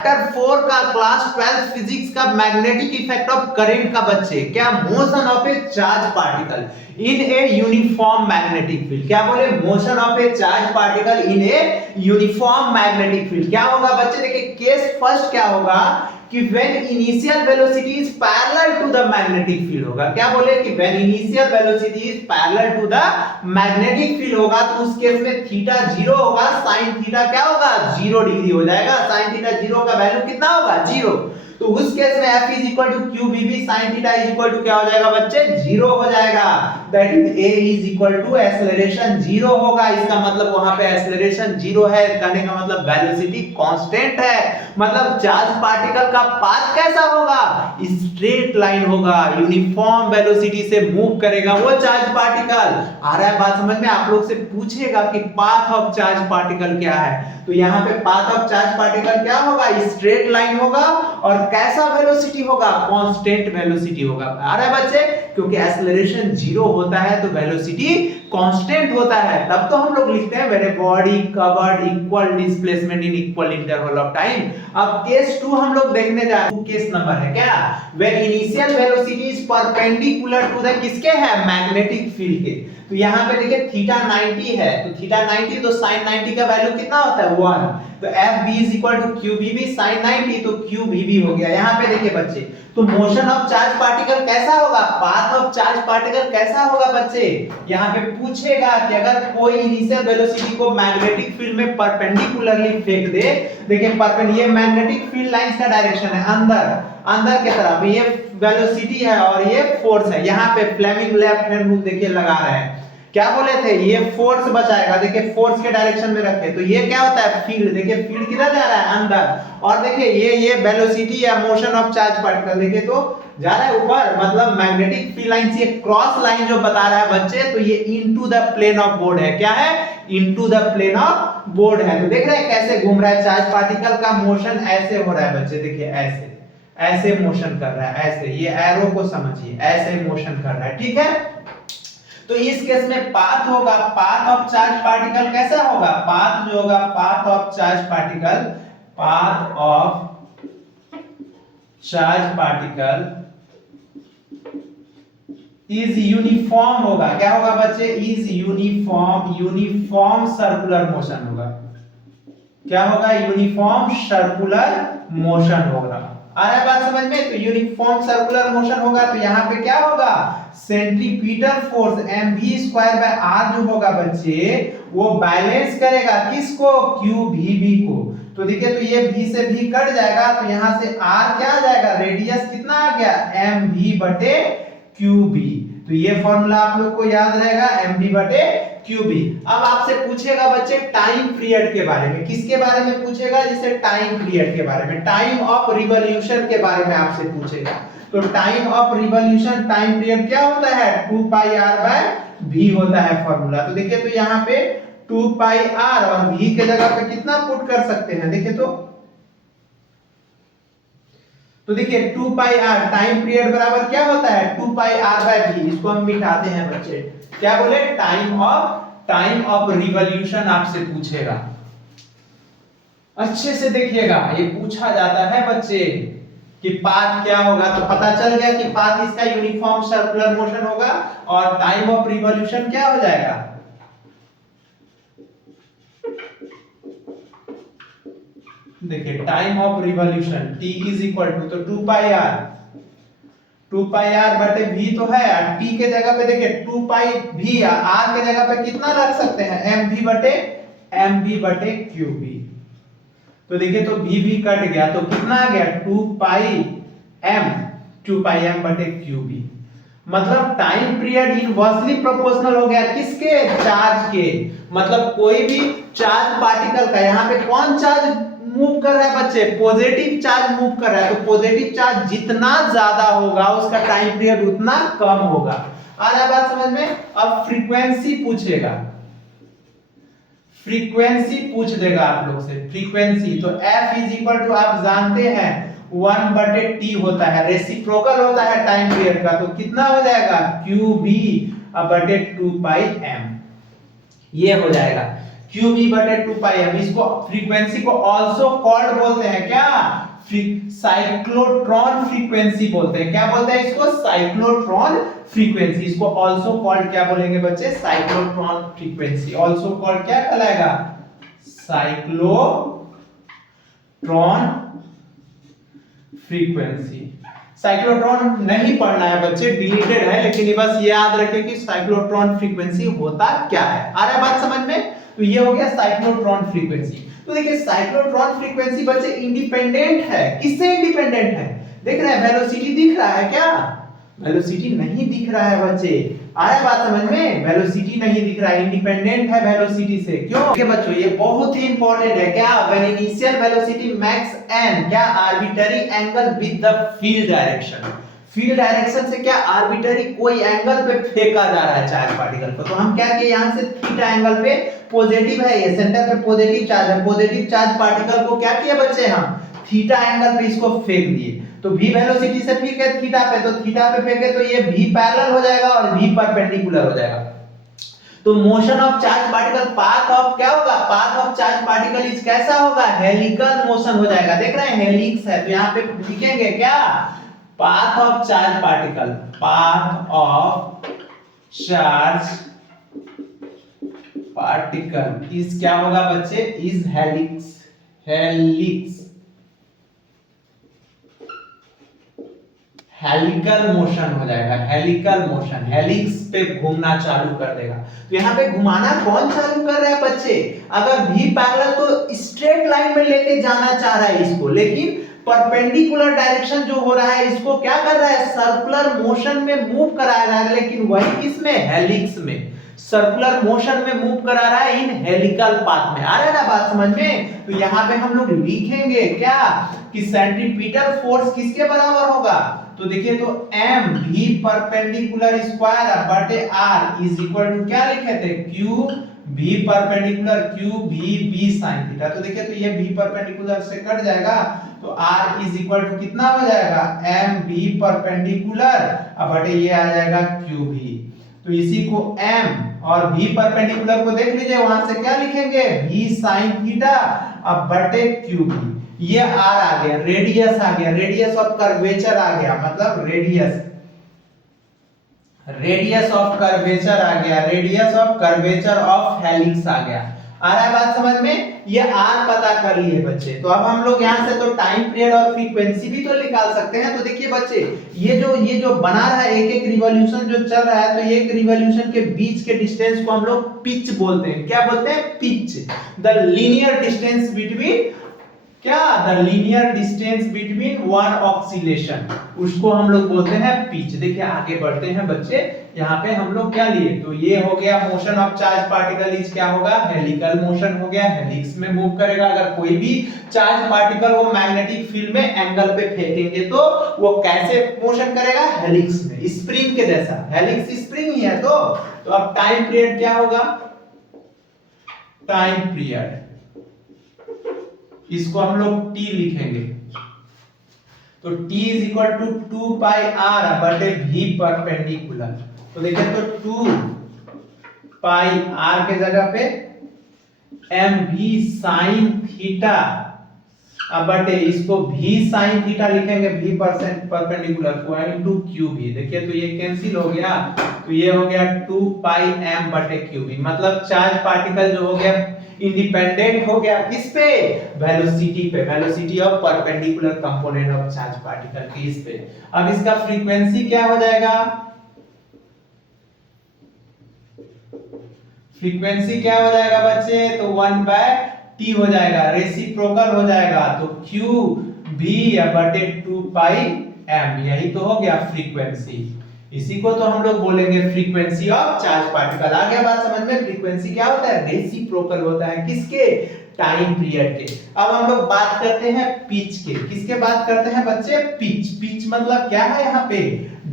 Chapter 4 का class 12 physics का magnetic effect of current का बच्चे क्या motion of A charge particle in a uniform magnetic field. क्या बोले motion of A charge particle in a uniform magnetic field. क्या होगा बच्चे देखिए केस फर्स्ट क्या होगा कि when initial velocity is parallel to the magnetic field होगा। क्या बोले कि when initial velocity is parallel to the magnetic field होगा तो उस केस में थीटा 0 होगा, sin थीटा क्या होगा 0 डिग्री हो जाएगा। sin थीटा 0 का वैल्यू कितना होगा 0। तो उस केस में F is equal to QBB sin theta is equal to क्या हो जाएगा बच्चे 0 हो जाएगा। That is A is equal to acceleration 0 होगा। इसका मतलब वहां पे एक्सेलरेशन 0 है, कहने का मतलब वेलोसिटी कांस्टेंट है। मतलब चार्ज पार्टिकल का पाथ कैसा होगा स्ट्रेट लाइन होगा, यूनिफॉर्म वेलोसिटी से मूव करेगा वो चार्ज पार्टिकल। आ रहा है बात समझ में। आप लोग से पूछेगा कि पाथ ऑफ चार्ज पार्टिकल क्या है, तो यहाँ पे पाथ ऑफ चार्ज पार्टिकल क्या होगा स्ट्रेट लाइन होगा और कैसा वेलोसिटी होगा कांस्टेंट वेलोसिटी होगा। आ रहा है बच्चे, क्योंकि एक्सेलरेशन 0 होता है तो वेलोसिटी कांस्टेंट होता है। तब तो हम लोग लिखते हैं when a body covered equal displacement in equal interval of time. अब केस 2 हम लोग देखने जा रहे हैं। केस नंबर है क्या when initial velocity is perpendicular to the किसके है मैग्नेटिक फील्ड के। तो यहाँ पे देखिए थीटा 90 है, तो थीटा 90 तो sin 90 का वैल्यू कितना होता है 1। तो FB is equal to QBB sin 90 तो QBB हो गया। यहाँ पे देखिए बच्चे तो मोशन ऑफ चार्ज पार्टिकल कैसा होगा, पाथ ऑफ चार्ज पार्टिकल कैसा होगा बच्चे। यहाँ पे पूछेगा कि अगर कोई इनिशियल वेलोसिटी को मैग्नेटिक फील्ड में परपेंडिकुलरली फेंक दे, देखिए ये मैग्नेटिक फील्ड लाइंस का डायरेक्शन है अंदर की तरफ, ये वेलोसिटी है और ये फोर्स है। यहाँ पे फ्लेमिंग लेफ्ट हैंड रूल देखिए लगा रहे हैं। क्या बोले थे ये फोर्स बचाएगा, देखिए फोर्स के डायरेक्शन में रखे तो ये क्या होता है फील्ड, देखिए फील्ड किधर जा रहा है अंदर। और देखिए ये वेलोसिटी या मोशन ऑफ चार्ज पार्टिकल देखिए तो जा रहा है ऊपर, मतलब मैग्नेटिक फील्ड लाइन से क्रॉस लाइन जो बता रहा है बच्चे तो ये into the plane of board है। क्या है into the plane of board है। तो देख रहे हैं कैसे घूम रहा है चार्ज पार्टिकल का मोशन ऐसे हो रहा है बच्चे, देखिए ऐसे मोशन कर रहा है, ऐसे ये एरो को समझिए ऐसे मोशन कर रहा है, ठीक है। तो इस केस में पाथ होगा, पाथ ऑफ चार्ज पार्टिकल कैसा होगा, पाथ जो होगा path of charge particle, path of charge particle is uniform होगा। क्या होगा बच्चे इज यूनिफॉर्म सर्कुलर मोशन होगा। क्या होगा यूनिफॉर्म सर्कुलर मोशन होगा। आ रहा है बात समझ में। तो यूनिफॉर्म सर्कुलर मोशन होगा तो यहाँ पे क्या होगा सेंट्रीपिटल फोर्स mv²/r जो होगा बच्चे वो बैलेंस करेगा किसको QVB को। तो देखिए तो ये v से v कट जाएगा तो यहाँ से r क्या आ जाएगा रेडियस कितना आ गया mv/QB। तो ये फॉर्मूला आप लोग को याद रहेगा mv/QB। अब आपसे पूछेगा बच्चे टाइम पीरियड के बारे में, किसके बारे में पूछेगा जैसे टाइम पीरियड के बारे में, टाइम ऑफ रिवॉल्यूशन के बारे में आपसे पूछेगा। तो time of revolution time period क्या होता है 2πr/v होता है फॉर्मूला। तो देखिए तो यहाँ पे 2πr और v के जगह पे कितना पुट कर सकते हैं देखिए तो देखिए 2πr टाइम पीरियड बराबर क्या होता है 2πr/v। इसको हम मिटाते हैं बच्चे। क्या बोले टाइम ऑफ रिवॉल्यूशन आपसे पूछेगा, अच्छे से देखिएगा ये पूछा जाता है बच्चे कि पाथ क्या होगा। तो पता चल गया कि पाथ इसका यूनिफॉर्म सर्कुलर मोशन होगा और टाइम ऑफ रिवॉल्यूशन क्या हो जाएगा देखिए time of revolution t is equal to तो 2πr/v तो है, t के जगह पे देखिए 2πv r के जगह पे कितना रख सकते हैं mv/QB। तो देखिए तो v कट गया तो कितना आ गया 2πm/QB। मतलब टाइम पीरियड इनवर्सली प्रोपोर्शनल हो गया किसके चार्ज के। मतलब कोई भी चार्ज पार्टिकल का यहाँ पे कौन चार्ज मूव कर रहा है बच्चे पॉजिटिव चार्ज मूव कर रहा है। तो पॉजिटिव चार्ज जितना ज्यादा होगा उसका टाइम पीरियड उतना कम होगा। आ रहा है बात समझ में। अब फ्रीक्वेंसी पूछेगा, फ्रीक्वेंसी पूछ देगा आप लोग से फ्रीक्वेंसी। तो F इज इक्वल टू आप जानते हैं 1/t होता है, रेसिप्रोकल होता है टाइम पीरियड का। तो कितना हो जाएगा QB/2πm ये हो जाएगा। qv/2πm। इसको फ्रीक्वेंसी को आल्सो कॉल्ड बोलते हैं क्या, साइक्लोट्रॉन फ्रीक्वेंसी बोलते हैं। क्या बोलते हैं इसको, साइक्लोट्रॉन फ्रीक्वेंसी। इसको आल्सो कॉल्ड क्या बोलेंगे बच्चे, साइक्लोट्रॉन फ्रीक्वेंसी। आल्सो कॉल्ड क्या कहलाएगा, साइक्लोट्रॉन फ्रीक्वेंसी। साइक्लोट्रॉन नहीं पढ़ना है बच्चे, डिलीटेड है, लेकिन ये बस याद रखें कि साइक्लोट्रॉन फ्रीक्वेंसी होता क्या है। आ रहा है बात समझ में। तो ये हो गया साइक्लोट्रॉन फ्रीक्वेंसी। तो देखिए साइक्लोट्रॉन फ्रीक्वेंसी बच्चे इंडिपेंडेंट है। किससे इंडिपेंडेंट है, देख रहे हैं वेलोसिटी दिख रहा है क्या, वेलोसिटी नहीं दिख रहा है बच्चे। आया बात समझ में, वेलोसिटी नहीं दिख रहा है, इंडिपेंडेंट है वेलोसिटी से। क्यों के बच्चों, ये बहुत ही इंपॉर्टेंट है। क्या, when initial velocity max n क्या arbitrary angle with the field direction, field direction से क्या आर्बिट्ररी कोई एंगल पे फेंका जा रहा है चार्ज पार्टिकल को। तो हम क्या किए, यहां से थीटा एंगल पे पॉजिटिव है, ये सेंटर पे पॉजिटिव चार्ज है, पॉजिटिव चार्ज पार्टिकल को क्या किया बच्चे, हम थीटा एंगल पे इसको फेंक दिए। तो v वेलोसिटी से फेंके थीटा पे, तो थीटा पे फेंके तो ये v पैरेलल हो जाएगा और v परपेंडिकुलर हो जाएगा। तो motion of charge particle, path of क्या होगा, path of charge particle is कैसा होगा, हेलिकल मोशन हो जाएगा। देख रहे हैं हेलिक्स है, तो यहाँ पे लिखेंगे क्या, path of charge particle, path of charge particle is क्या होगा बच्चे, is helix, helix, helical motion हो जाएगा, हेलिकल मोशन, हेलिक्स पे घूमना चालू कर देगा। तो यहाँ पे घुमाना कौन चालू कर रहा है बच्चे, अगर v पैरेलल तो स्ट्रेट लाइन में लेके जाना चाह रहा है इसको, लेकिन परपेंडिकुलर डायरेक्शन जो हो रहा है इसको क्या कर रहा है, सर्कुलर मोशन में मूव करा रहा है, लेकिन वही किसमें, हेलिक्स में, सर्कुलर मोशन में मूव करा रहा है इन हेलिकल पाथ में। आ रहा है ना बात समझ में। तो यहाँ पे हम लोग लिखेंगे क्या कि सेंट्रीपिटल फोर्स किसके बराबर होगा, तो देखिए तो m v परपेंडिकुलर स्क्वायर बटे r इज इक्वल टू क्या लिखे थे, q v perpendicular q v b sin theta. तो देखिए तो ये v परपेंडिकुलर से कट जाएगा, तो r इज इक्वल टू कितना हो जाएगा, m v परपेंडिकुलर बटे ये आ जाएगा q v। तो इसी को m और v परपेंडिकुलर को देख लीजिए, वहां से क्या लिखेंगे, v sin थीटा अब बटे q v। ये r आ गया, रेडियस आ गया, रेडियस ऑफ कर्वेचर आ गया, मतलब रेडियस, रेडियस ऑफ कर्वेचर आ गया, radius of curvature of helix आ गया। आ रहा है बात समझ में। ये r पता कर लिए बच्चे। तो अब हम लोग यहां से तो टाइम पीरियड और फ्रीक्वेंसी भी तो निकाल सकते हैं। तो देखिए बच्चे, ये जो बना रहा है एक एक रिवॉल्यूशन जो चल रहा है, तो ये एक रिवॉल्यूशन के बीच के डिस्टेंस को हम लोग पिच बोलते हैं। क्या बोलते हैं, pitch, the linear distance between क्या, the linear distance between one oscillation, उसको हम लोग बोलते हैं पिच। देखिए आगे बढ़ते हैं बच्चे, यहाँ पे हम लोग क्या लिए, तो ये हो गया motion of charge particle is क्या होगा, हेलिकल मोशन हो गया, हेलिक्स में मूव करेगा। अगर कोई भी चार्ज पार्टिकल वो मैग्नेटिक फील्ड में एंगल पे फेंकेंगे तो वो कैसे मोशन करेगा, हेलिक्स में, स्प्रिंग के जैसा, हेलिक्स स्प्रिंग ही है। तो अब टाइम पीरियड क्या होगा, टाइम पीरियड, इसको हम लोग t लिखेंगे। तो t is equal to 2 pi r बटे v परपेंडिकुलर। तो देखिए तो 2 पाई r के जगह पे m v sin थीटा बटे इसको v sin थीटा लिखेंगे, v परपेंडिकुलर को इनटू q v। देखिए तो ये कैंसिल हो गया, तो ये हो गया 2 पाई m बटे q v। मतलब चार्ज पार्टिकल जो हो गया इंडिपेंडेंट हो गया किस पे, वेलोसिटी पे, velocity of perpendicular component of charge particle की इस पे। अब इसका फ्रीक्वेंसी क्या हो जाएगा, फ्रीक्वेंसी क्या हो जाएगा बच्चे, तो 1 बाय t हो जाएगा, रेसिप्रोकल हो जाएगा, तो q v बटे 2 पाई m, यही तो हो गया फ्रीक्वेंसी। इसी को तो हम लोग बोलेंगे फ्रीक्वेंसी ऑफ चार्ज पार्टिकल। आ गया बात समझ में। फ्रीक्वेंसी क्या होता है, रेसिप्रोकल होता है, किसके, टाइम पीरियड के। अब हम लोग बात करते हैं पिच के, किसके बात करते हैं बच्चे, पिच। पिच मतलब क्या है, यहाँ पे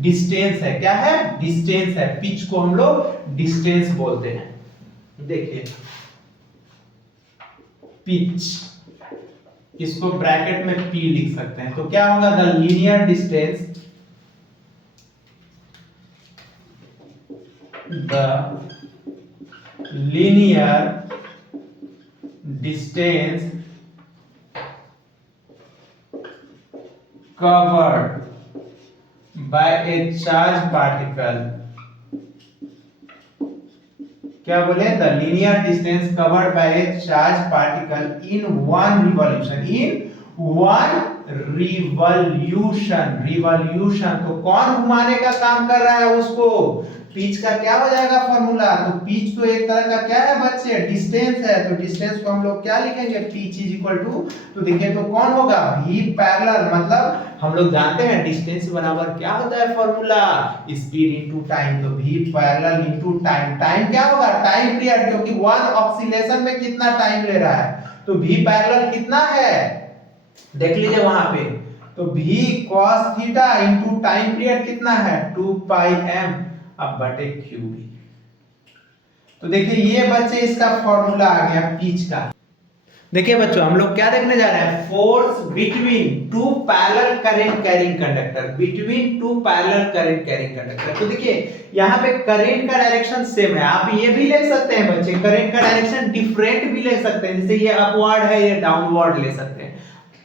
डिस्टेंस है, क्या है, डिस्टेंस है, पिच को हम लोग डिस्टेंस बोलते हैं। देखिए पिच, इसको ब्रैकेट में p लिख सकते हैं। तो क्या होगा, the linear distance, the linear distance covered by a charged particle, क्या बोले, the linear distance covered by A charge particle in one revolution. तो कौन घुमाने का काम कर रहा है उसको, पिच का क्या हो जाएगा फॉर्मूला, तो पिच तो एक तरह का क्या है बच्चे, डिस्टेंस है, तो डिस्टेंस को हम लोग क्या लिखेंगे, पिच इज इक्वल टू, तो देखिए तो कौन होगा, v पैरेलल, मतलब हम लोग जानते हैं डिस्टेंस बराबर क्या होता है फॉर्मूला, स्पीड इनटू टाइम, तो v parallel into time, time क्या होगा, टाइम पीरियड, क्योंकि वन ऑक्सीलेशन में कितना टाइम ले रहा है, तो v पैरेलल कितना है, देख लीजिए वहां पे, तो v cos theta into time period कितना है 2 पाई m अब बटे क्यूब। तो देखिए ये बच्चे इसका फॉर्मूला आ गया पिच का। देखिए बच्चों हम लोग क्या देखने जा रहे हैं, force between two parallel current carrying conductor, between two parallel current carrying conductor. तो देखिए यहाँ पे करंट का डायरेक्शन सेम है, आप ये भी ले सकते हैं बच्चे, करंट का डायरेक्शन डिफरेंट भी ले सकते हैं, जैसे ये अपवर्ड है ये डाउनवर्ड ले सकते हैं,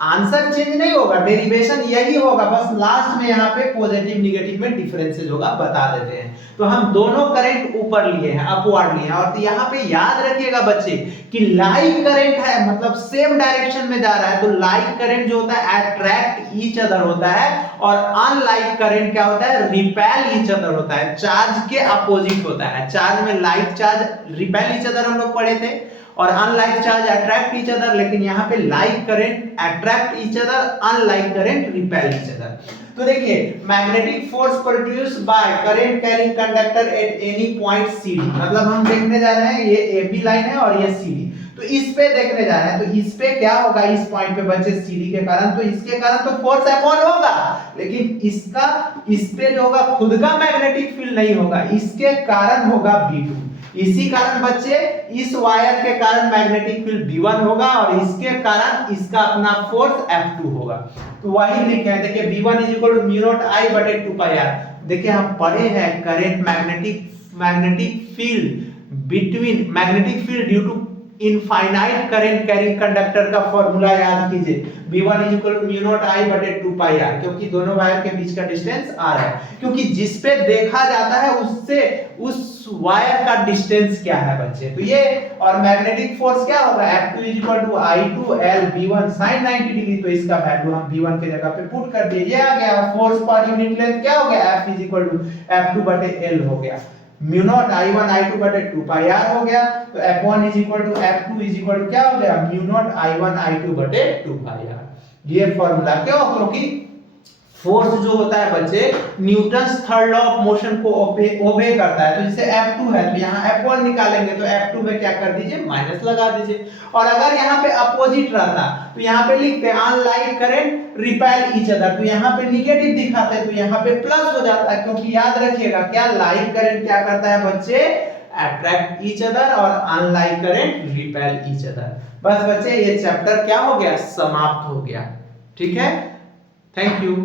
आंसर चेंज नहीं होगा, डेरिवेशन यही होगा, बस लास्ट में यहाँ पे पॉजिटिव निगेटिव में डिफरेंसेस होगा, बता देते हैं। तो हम दोनों करंट ऊपर लिए हैं, अपवर्ड लिए हैं, और तो यहाँ पे याद रखिएगा बच्चे कि लाइक करंट है, मतलब सेम डायरेक्शन में जा रहा है, तो लाइक करंट जो होता है अट्रैक्ट ईच अदर होता है, और अनलाइक करंट क्या होता है, रिपेल ईच अदर होता है, चार्ज के अपोजिट होता है, चार्ज में like charge repel each other हम लोग पढ़े थे, और unlike charge attract each other, लेकिन यहाँ पे like current attract each other, unlike current repel each other. तो देखिए magnetic force produced by current carrying conductor at any point CD, मतलब हम देखने जा रहे हैं ये AB लाइन है और ये CD, तो इस पे देखने जा रहे हैं, तो इस पे क्या होगा, इस पॉइंट पे बच्चे CD के कारण, तो इसके कारण तो फोर्स अपॉन होगा, लेकिन इसका इस पे जो होगा खुद का मैग्नेटिक फील्ड नहीं होगा, इसके कारण होगा V2। इसी कारण बच्चे इस वायर के कारण मैग्नेटिक फील्ड V1 होगा, और इसके कारण इसका अपना फोर्स F2 होगा। तो वही लिखे हैं, देखिए V1 μ0I/2πr, देखिए हम पढ़े हैं current magnetic field due to infinite current carrying conductor का फॉर्मूला याद कीजिए, V1 μ0I/2πr, क्योंकि दोनों वायर के बीच का डिस्टेंस r है, क्योंकि जिस पे देखा जाता है उससे उस वायर का डिस्टेंस क्या है बच्चे, तो ये, और मैग्नेटिक फोर्स क्या होगा, F2 I2L V1 sin 90 degree, तो इसका वैल्यू हम V1 के जगह पे पुट कर दिए, ये आ गया, फोर्स पर यूनिट लेंथ क्या हो गया, F F2/L हो गया, μ0 I1 I2/2πr हो गया, तो F1 F2 क्या हो गया, μ0 I1 I2/2πr। ये फॉर्मूला क्यों, क्योंकि फोर्स जो होता है बच्चे Newton's third law of motion को ओबे करता है, तो जैसे F2 है तो यहाँ F1 निकालेंगे, तो F2 में क्या कर दीजिए, माइनस लगा दीजिए, और अगर यहाँ पे अपोजिट रहता तो यहाँ पे लिखते हैं unlike current repel each other, तो यहाँ पे निगेटिव दिखाते हैं, तो यहाँ पे प्लस हो जाता है, क्योंकि याद रखिएगा क्या, लाइक करंट क्या करता है बच्चे, अट्रैक्ट ईच अदर, और unlike current repel each other. बस बच्चे ये चैप्टर क्या हो गया, समाप्त हो गया, ठीक है, थैंक यू।